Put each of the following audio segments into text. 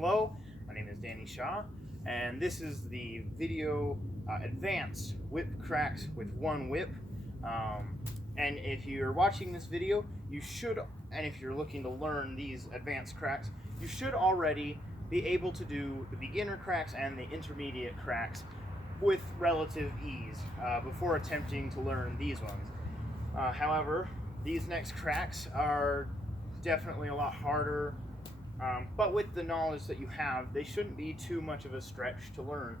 Hello, my name is Danny Shaw, and this is the video advanced whip cracks with one whip. And if you're watching this video, you should, and if you're looking to learn these advanced cracks, you should already be able to do the beginner cracks and the intermediate cracks with relative ease before attempting to learn these ones. However, these next cracks are definitely a lot harder. But with the knowledge that you have, they shouldn't be too much of a stretch to learn.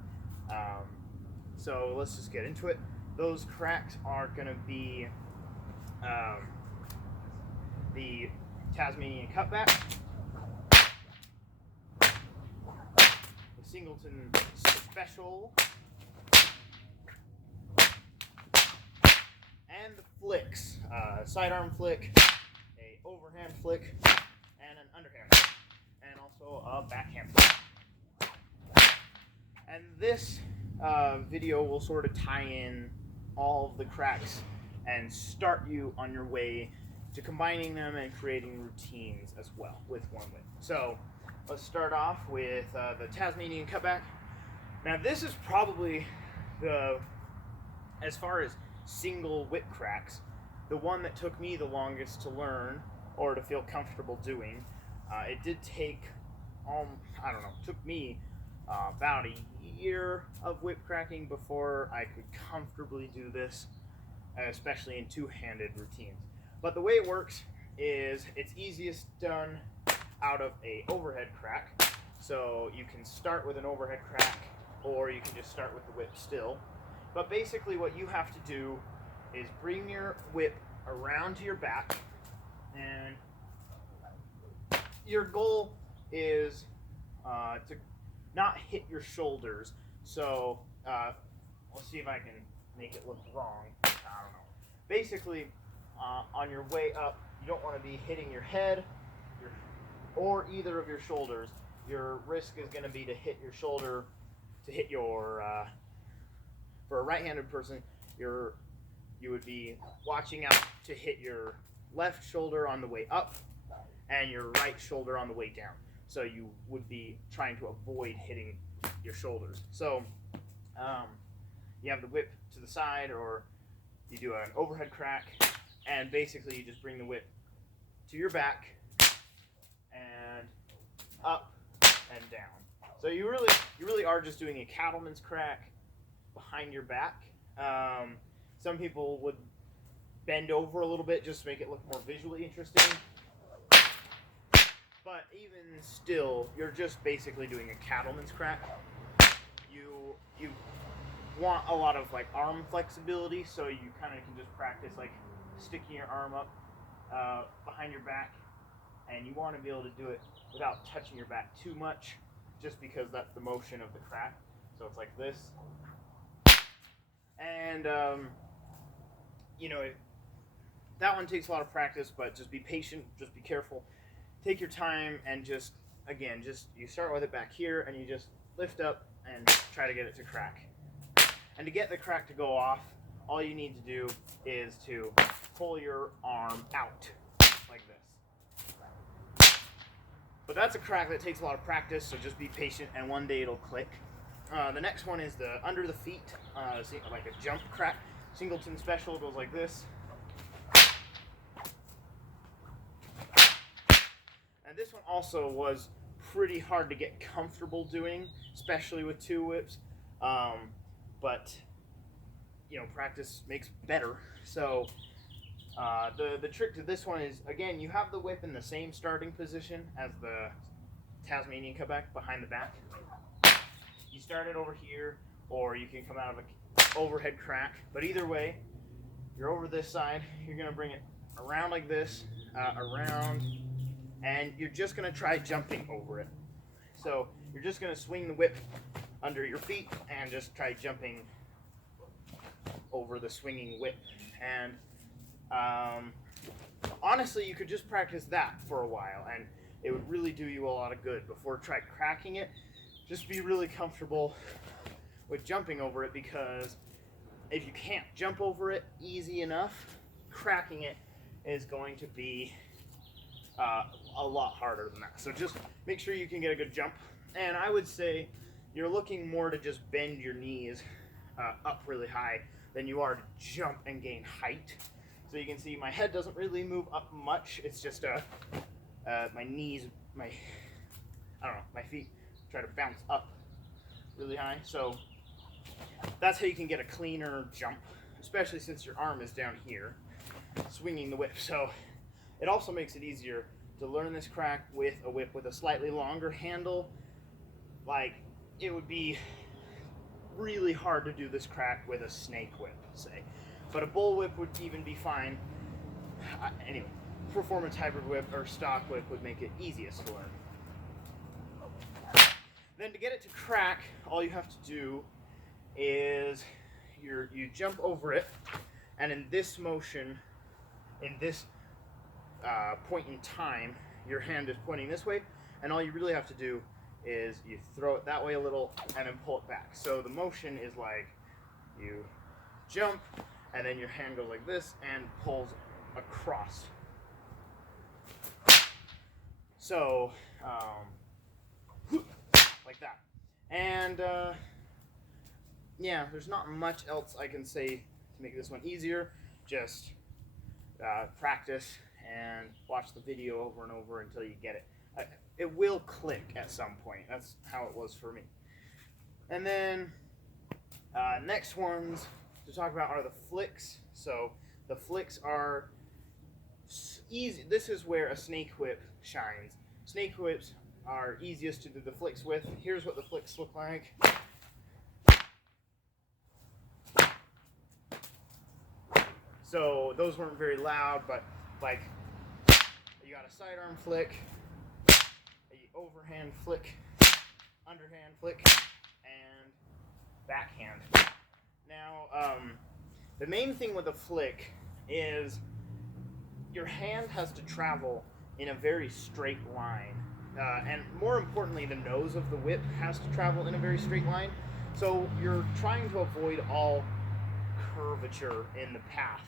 So let's just get into it. Those cracks are going to be the Tasmanian Cutback, the Singleton Special, and the flicks. Sidearm Flick, a Overhand Flick, and an Underhand Flick, and also a Backhand Flick. And this video will sort of tie in all of the cracks and start you on your way to combining them and creating routines as well with one whip. So let's start off with the Tasmanian Cutback. Now this is probably as far as single whip cracks, the one that took me the longest to learn or to feel comfortable doing. It did take, took me about a year of whip cracking before I could comfortably do this, especially in two-handed routines. But the way it works is it's easiest done out of a overhead crack. So you can start with an overhead crack, or you can just start with the whip still. But basically what you have to do is bring your whip around to your back, and your goal is to not hit your shoulders. So let's see if I can make it look wrong. I don't know. Basically, on your way up, you don't want to be hitting your head or either of your shoulders. Your risk is going to be to hit your shoulder, to hit your, for a right-handed person, you would be watching out to hit your left shoulder on the way up and your right shoulder on the way down. So you would be trying to avoid hitting your shoulders. So you have the whip to the side, or you do an overhead crack, and basically you just bring the whip to your back and up and down. So you really are just doing a cattleman's crack behind your back. Some people would bend over a little bit just to make it look more visually interesting. But even still, you're just basically doing a cattleman's crack. You want a lot of like arm flexibility, so you kind of can just practice like sticking your arm up behind your back, and you want to be able to do it without touching your back too much, just because that's the motion of the crack. So it's like this, and that one takes a lot of practice, but just be patient, just be careful, take your time, and just you start with it back here, and you just lift up and try to get it to crack. And to get the crack to go off, all you need to do is to pull your arm out like this. But that's a crack that takes a lot of practice, so just be patient, and one day it'll click. The next one is the under the feet, like a jump crack. Singleton Special goes like this. And this one also was pretty hard to get comfortable doing, especially with two whips. But practice makes better. So the trick to this one is, again, you have the whip in the same starting position as the Tasmanian Cutback behind the back. You start it over here, or you can come out of an overhead crack. But either way, you're over this side. You're going to bring it around like this, around, and you're just going to try jumping over it. So you're just going to swing the whip under your feet and just try jumping over the swinging whip. And honestly, you could just practice that for a while, and it would really do you a lot of good. Before try cracking it, just be really comfortable with jumping over it, because if you can't jump over it easy enough, cracking it is going to be a lot harder than that. So just make sure you can get a good jump. And I would say you're looking more to just bend your knees up really high than you are to jump and gain height. So you can see my head doesn't really move up much. It's just my knees, my feet try to bounce up really high. So that's how you can get a cleaner jump, especially since your arm is down here, swinging the whip. So it also makes it easier to learn this crack with a whip with a slightly longer handle. Like, it would be really hard to do this crack with a snake whip, say. But a bull whip would even be fine. Anyway, performance hybrid whip or stock whip would make it easiest to learn. Then to get it to crack, all you have to do is you jump over it, and in this motion, in this point in time, your hand is pointing this way, and all you really have to do is you throw it that way a little and then pull it back. So the motion is like you jump, and then your hand goes like this and pulls across. So like that. And yeah, there's not much else I can say to make this one easier. Just practice and watch the video over and over until you get it. It will click at some point. That's how it was for me. And then next ones to talk about are the flicks. So the flicks are easy. This is where a snake whip shines. Snake whips are easiest to do the flicks with. Here's what the flicks look like. So those weren't very loud, but like you got a sidearm flick, a overhand flick, underhand flick, and backhand. Now, the main thing with a flick is your hand has to travel in a very straight line. And more importantly, the nose of the whip has to travel in a very straight line. So you're trying to avoid all curvature in the path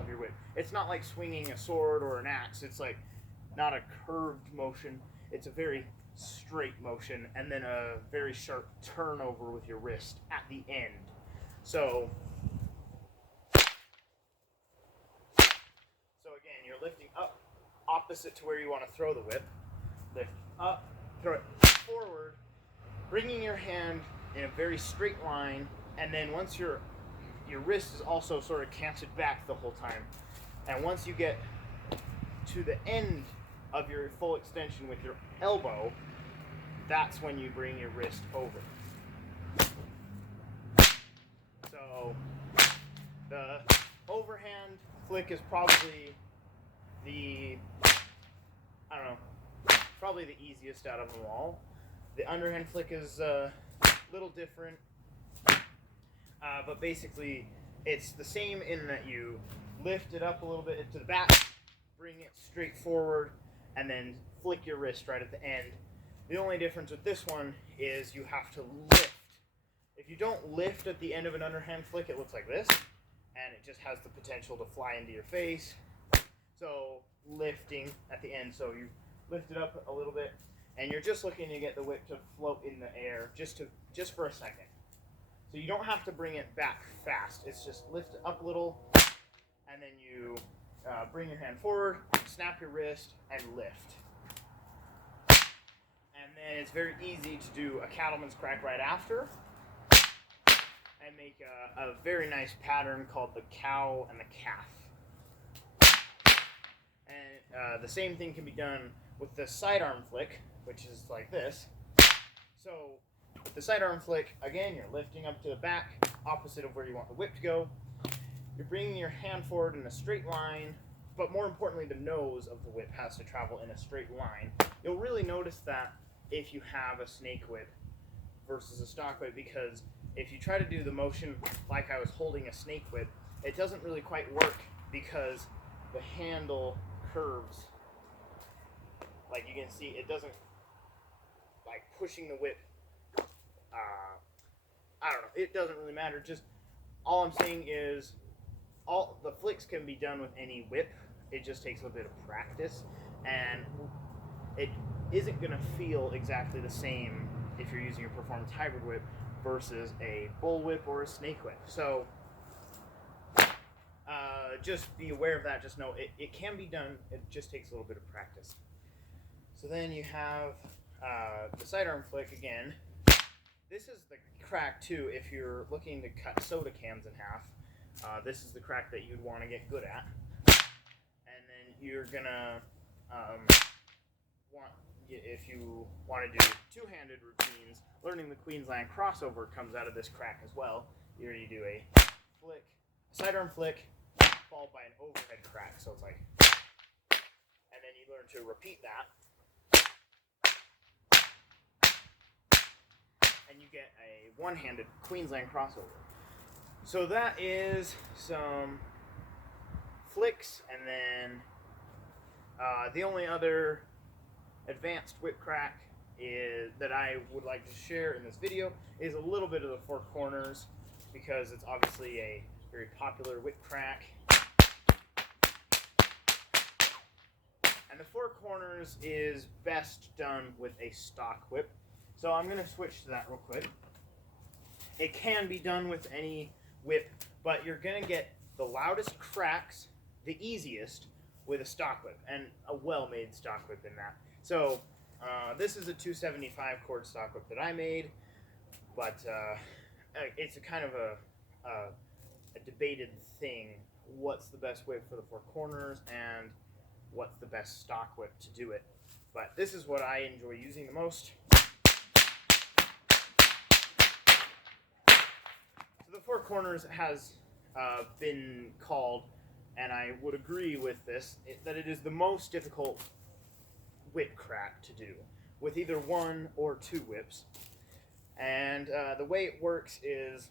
of your whip. It's not like swinging a sword or an axe. It's like not a curved motion. It's a very straight motion, and then a very sharp turnover with your wrist at the end. So again, you're lifting up opposite to where you want to throw the whip. Lift up, throw it forward, bringing your hand in a very straight line, and then once your wrist is also sort of canted back the whole time. And once you get to the end of your full extension with your elbow, that's when you bring your wrist over. So the overhand flick is probably probably the easiest out of them all. The underhand flick is a little different, but basically it's the same in that you lift it up a little bit to the back, bring it straight forward, and then flick your wrist right at the end. The only difference with this one is you have to lift. If you don't lift at the end of an underhand flick, it looks like this, and it just has the potential to fly into your face. So lifting at the end, so you lift it up a little bit, and you're just looking to get the whip to float in the air just for a second. So you don't have to bring it back fast. It's just lift it up a little, and then you bring your hand forward, snap your wrist, and lift. And then it's very easy to do a cattleman's crack right after and make a very nice pattern called the cow and the calf. And the same thing can be done with the sidearm flick, which is like this. So with the sidearm flick, again, you're lifting up to the back, opposite of where you want the whip to go. You're bringing your hand forward in a straight line, but more importantly, the nose of the whip has to travel in a straight line. You'll really notice that if you have a snake whip versus a stock whip, because if you try to do the motion like I was holding a snake whip, it doesn't really quite work because the handle curves. Like you can see, it doesn't, like pushing the whip, I don't know, it doesn't really matter. Just all I'm saying is all the flicks can be done with any whip. It just takes a bit of practice, and it isn't going to feel exactly the same if you're using a performance hybrid whip versus a bull whip or a snake whip. So just be aware of that. Just know it can be done. It just takes a little bit of practice. So then you have the sidearm flick again. This is the crack too if you're looking to cut soda cans in half. This is the crack that you'd want to get good at. And then you're gonna if you want to do two-handed routines, learning the Queensland Crossover comes out of this crack as well. You do a flick, sidearm flick, followed by an overhead crack. So it's like, and then you learn to repeat that, and you get a one-handed Queensland Crossover. So that is some flicks, and then the only other advanced whip crack that I would like to share in this video is a little bit of the four corners, because it's obviously a very popular whip crack. And the four corners is best done with a stock whip. So I'm going to switch to that real quick. It can be done with any whip, but you're going to get the loudest cracks, the easiest, with a stock whip, and a well-made stock whip in that. So this is a 275 cord stock whip that I made, but it's a kind of a debated thing. What's the best whip for the four corners, and what's the best stock whip to do it? But this is what I enjoy using the most. So the four corners has been called, and I would agree with this, that it is the most difficult whip crack to do, with either one or two whips. And the way it works is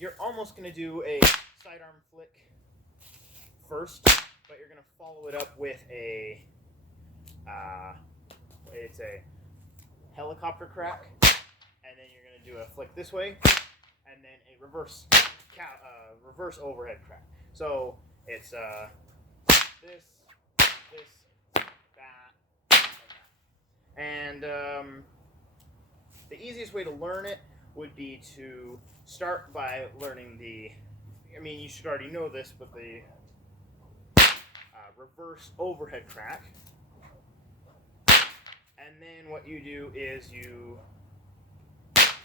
you're almost going to do a sidearm flick first, but you're going to follow it up with a it's a helicopter crack, and then you're going to do a flick this way, and then a reverse overhead crack. So it's this, that, and that. And the easiest way to learn it would be to start by learning you should already know this, but the reverse overhead crack. And then what you do is you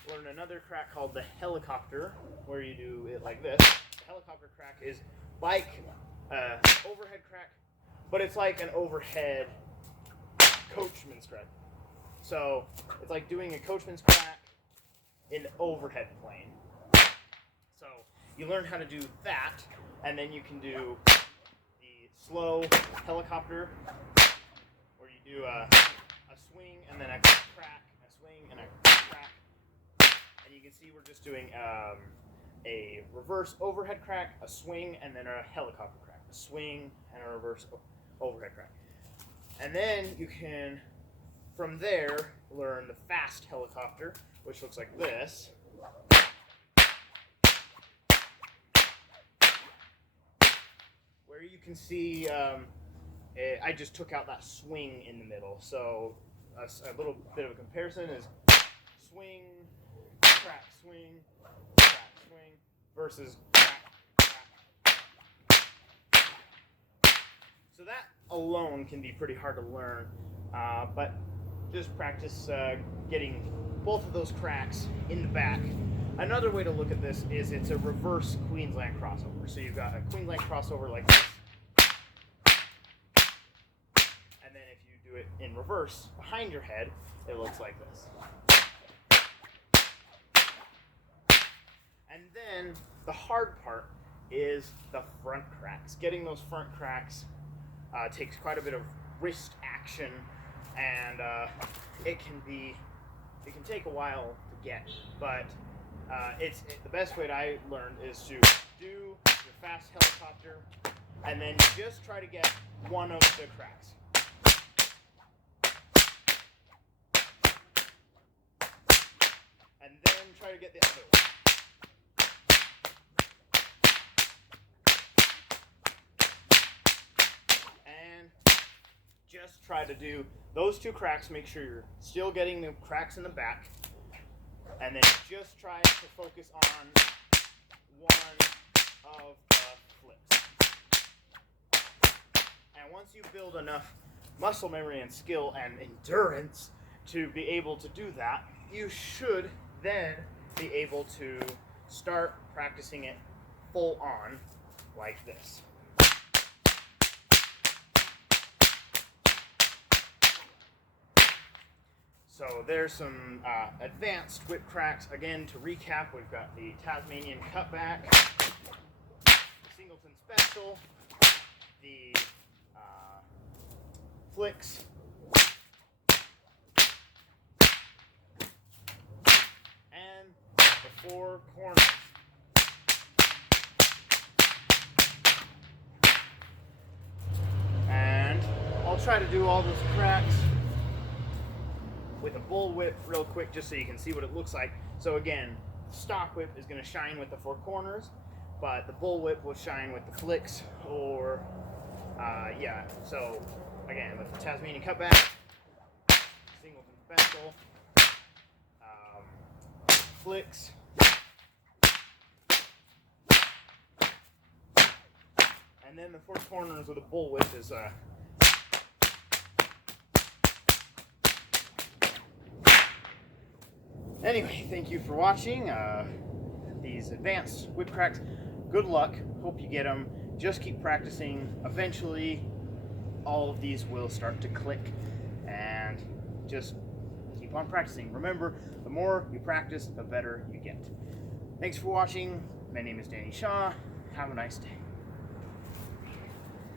learn another crack called the helicopter, where you do it like this. The helicopter crack is like overhead crack, but it's like an overhead coachman's crack. So it's like doing a coachman's crack in the overhead plane. So you learn how to do that, and then you can do the slow helicopter, where you do a swing and then a crack, a swing and a crack. And you can see we're just doing a reverse overhead crack, a swing, and then a helicopter crack, a swing and a reverse overhead crack. And then you can, from there, learn the fast helicopter, which looks like this. Where you can see, I just took out that swing in the middle. So a little bit of a comparison is swing, crack, swing, versus crack, crack. So that alone can be pretty hard to learn, but just practice getting both of those cracks in the back. Another way to look at this is it's a reverse Queensland crossover. So you've got a Queensland crossover like this, and then if you do it in reverse behind your head, it looks like this. And then the hard part is the front cracks. Getting those front cracks takes quite a bit of wrist action, and it can take a while to get, but the best way that I learned is to do your fast helicopter, and then just try to get one of the cracks. And then try to get the other one. And just try to do those 2 cracks. Make sure you're still getting the cracks in the back, and then just try to focus on one of the flips. And once you build enough muscle memory and skill and endurance to be able to do that, you should then be able to start practicing it full on like this. So there's some advanced whip cracks. Again, to recap, we've got the Tasmanian Cutback, the Singleton Special, the flicks, and the 4 corners. And I'll try to do all those cracks with a bull whip real quick just so you can see what it looks like. So again, stock whip is going to shine with the 4 corners, but the bull whip will shine with the flicks, or yeah. So again, with the Tasmanian Cutback, Singleton Special, flicks, and then the 4 corners with a bull whip is Anyway, thank you for watching these advanced whip cracks. Good luck. Hope you get them. Just keep practicing. Eventually, all of these will start to click, and just keep on practicing. Remember, the more you practice, the better you get. Thanks for watching. My name is Danny Shaw. Have a nice day.